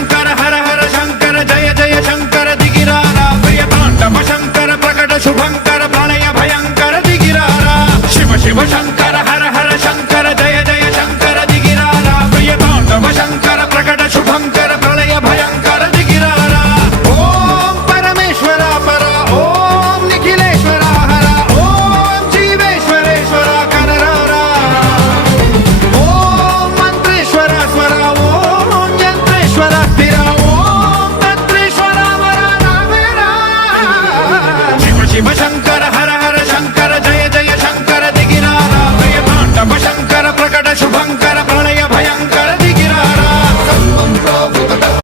శంకర హర హర శంకర జయ జయ శంకర దిగిరారా ప్రియ తాండవ శంకర ప్రకట శుభంకర ప్రళయ భయంకర దిగిరారా శివ శివ శంకర